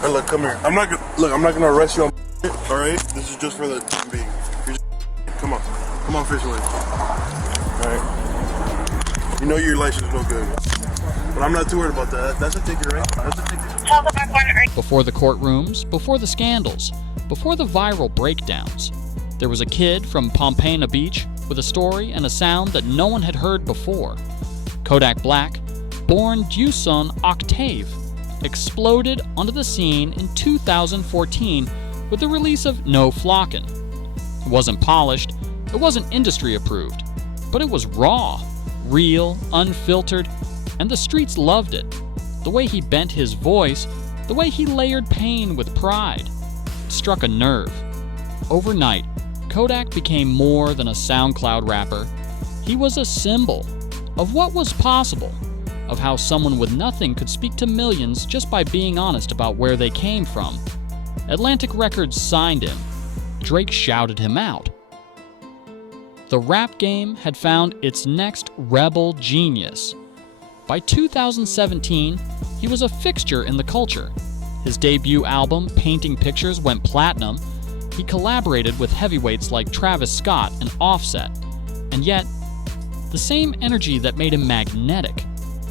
Hey, look, come here. I'm not gonna arrest you on all right? This is just for the time being. You're just, come on, fish away. All right. You know your license is no good, but I'm not too worried about that. That's a ticket, right? That's a ticket. Before the courtrooms, before the scandals, before the viral breakdowns, there was a kid from Pompano Beach with a story and a sound that no one had heard before. Kodak Black, born Dieuson Octave, exploded onto the scene in 2014 with the release of No Flockin. It wasn't polished, it wasn't industry approved, but it was raw, real, unfiltered, and the streets loved it. The way he bent his voice, the way he layered pain with pride, it struck a nerve. Overnight, Kodak became more than a SoundCloud rapper. He was a symbol of what was possible, of how someone with nothing could speak to millions just by being honest about where they came from. Atlantic Records signed him. Drake shouted him out. The rap game had found its next rebel genius. By 2017, he was a fixture in the culture. His debut album, Painting Pictures, went platinum. He collaborated with heavyweights like Travis Scott and Offset. And yet, the same energy that made him magnetic,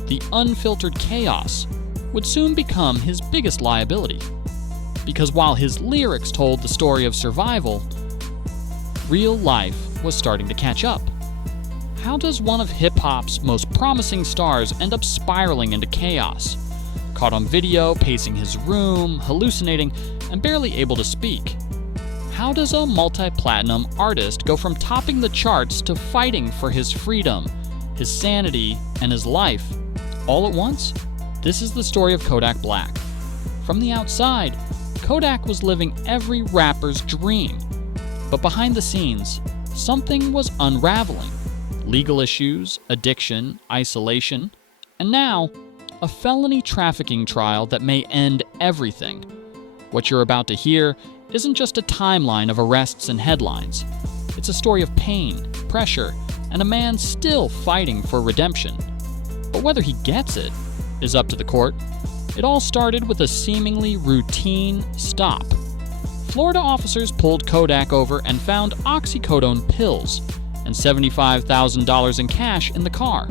the unfiltered chaos, would soon become his biggest liability. Because while his lyrics told the story of survival, real life was starting to catch up. How does one of hip-hop's most promising stars end up spiraling into chaos? Caught on video, pacing his room, hallucinating, and barely able to speak. How does a multi-platinum artist go from topping the charts to fighting for his freedom, his sanity, and his life all at once? This is the story of Kodak Black. From the outside, Kodak was living every rapper's dream. But behind the scenes, something was unraveling. Legal issues, addiction, isolation, and now, a felony trafficking trial that may end everything. What you're about to hear isn't just a timeline of arrests and headlines. It's a story of pain, pressure, and a man still fighting for redemption. But whether he gets it is up to the court. It all started with a seemingly routine stop. Florida officers pulled Kodak over and found oxycodone pills and $75,000 in cash in the car.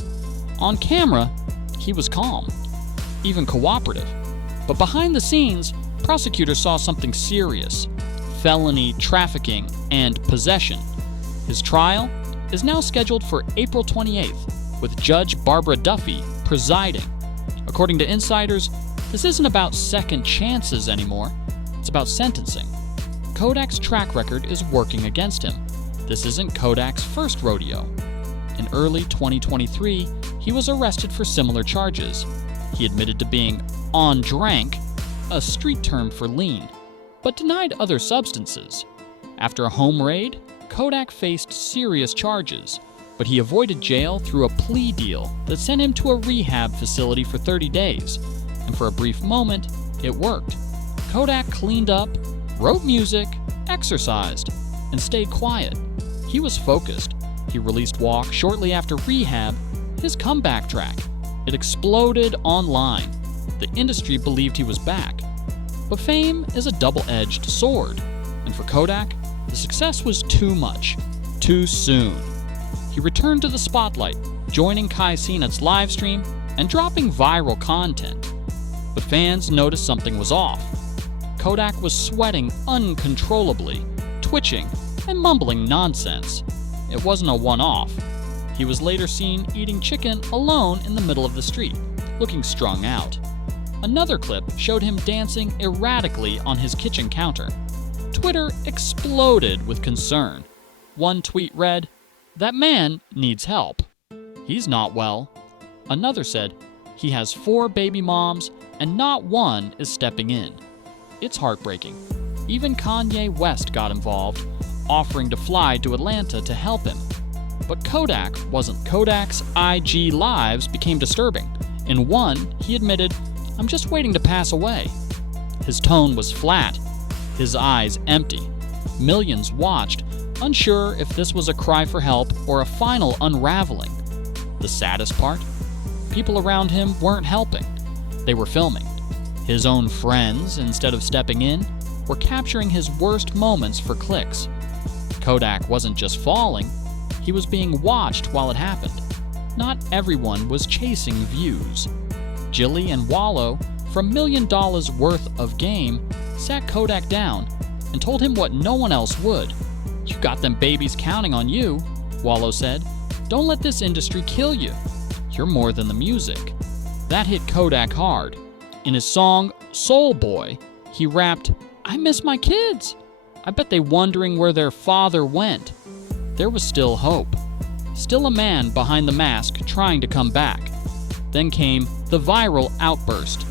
On camera, he was calm, even cooperative. But behind the scenes, prosecutors saw something serious: felony trafficking and possession. His trial is now scheduled for April 28th, with Judge Barbara Duffy presiding. According to insiders, this isn't about second chances anymore, it's about sentencing. Kodak's track record is working against him. This isn't Kodak's first rodeo. In early 2023, he was arrested for similar charges. He admitted to being on drank, a street term for lean, but denied other substances. After a home raid, Kodak faced serious charges, but he avoided jail through a plea deal that sent him to a rehab facility for 30 days. And for a brief moment, it worked. Kodak cleaned up, wrote music, exercised, and stayed quiet. He was focused. He released Walk shortly after rehab, his comeback track. It exploded online. The industry believed he was back. But fame is a double-edged sword, and for Kodak, the success was too much, too soon. He returned to the spotlight, joining Kai Cenat's livestream and dropping viral content. But fans noticed something was off. Kodak was sweating uncontrollably, twitching, and mumbling nonsense. It wasn't a one-off. He was later seen eating chicken alone in the middle of the street, looking strung out. Another clip showed him dancing erratically on his kitchen counter. Twitter exploded with concern. One tweet read, "That man needs help. He's not well." Another said, "He has 4 baby moms and not one is stepping in." It's heartbreaking. Even Kanye West got involved, offering to fly to Atlanta to help him. But Kodak wasn't. Kodak's IG lives became disturbing. In one, he admitted, "I'm just waiting to pass away." His tone was flat, his eyes empty. Millions watched, unsure if this was a cry for help or a final unraveling. The saddest part? People around him weren't helping. They were filming. His own friends, instead of stepping in, were capturing his worst moments for clicks. Kodak wasn't just falling, he was being watched while it happened. Not everyone was chasing views. Jilly and Wallow, from $1 million worth of game, sat Kodak down and told him what no one else would. "You got them babies counting on you," Wallow said. "Don't let this industry kill you. You're more than the music." That hit Kodak hard. In his song, Soul Boy, he rapped, "I miss my kids. I bet they wondering where their father went." There was still hope. Still a man behind the mask trying to come back. Then came the viral outburst.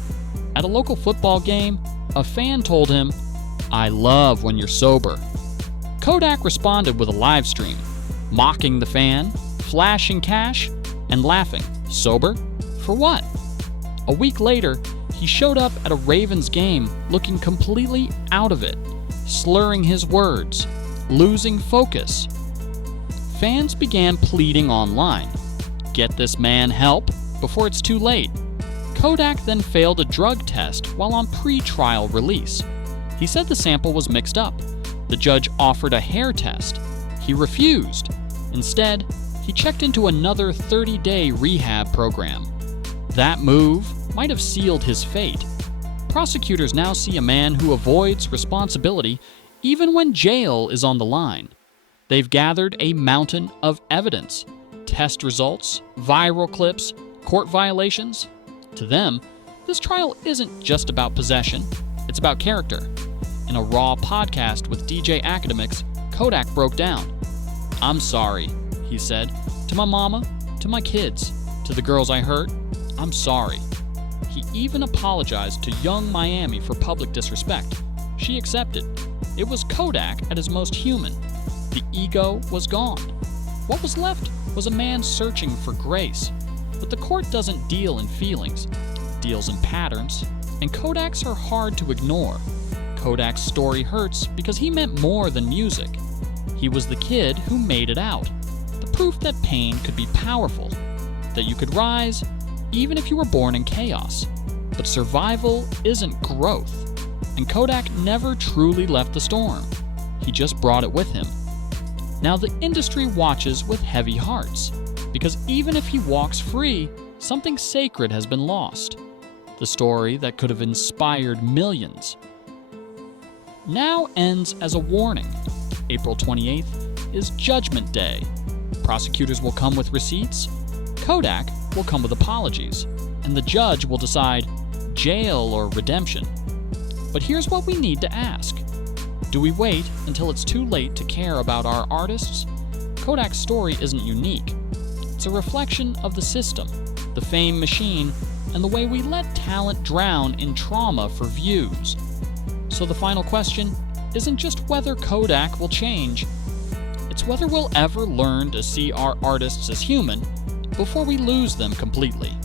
At a local football game, a fan told him, "I love when you're sober." Kodak responded with a live stream, mocking the fan, flashing cash, and laughing. Sober? For what? A week later, he showed up at a Ravens game looking completely out of it, slurring his words, losing focus. Fans began pleading online, "Get this man help before it's too late." Kodak then failed a drug test while on pre-trial release. He said the sample was mixed up. The judge offered a hair test. He refused. Instead, he checked into another 30-day rehab program. That move might have sealed his fate. Prosecutors now see a man who avoids responsibility even when jail is on the line. They've gathered a mountain of evidence: test results, viral clips, court violations. To them, this trial isn't just about possession, it's about character. In a Raw podcast with DJ Academics, Kodak broke down. "I'm sorry," he said, "to my mama, to my kids, to the girls I hurt. I'm sorry." He even apologized to Young Miami for public disrespect. She accepted. It was Kodak at his most human. The ego was gone. What was left was a man searching for grace. But the court doesn't deal in feelings, it deals in patterns, and Kodak's are hard to ignore. Kodak's story hurts because he meant more than music. He was the kid who made it out. The proof that pain could be powerful, that you could rise even if you were born in chaos. But survival isn't growth, and Kodak never truly left the storm. He just brought it with him. Now the industry watches with heavy hearts, because even if he walks free, something sacred has been lost. The story that could have inspired millions now ends as a warning. April 28th is Judgment Day. Prosecutors will come with receipts, Kodak will come with apologies, and the judge will decide jail or redemption. But here's what we need to ask. Do we wait until it's too late to care about our artists? Kodak's story isn't unique. It's a reflection of the system, the fame machine, and the way we let talent drown in trauma for views. So the final question isn't just whether Kodak will change, it's whether we'll ever learn to see our artists as human before we lose them completely.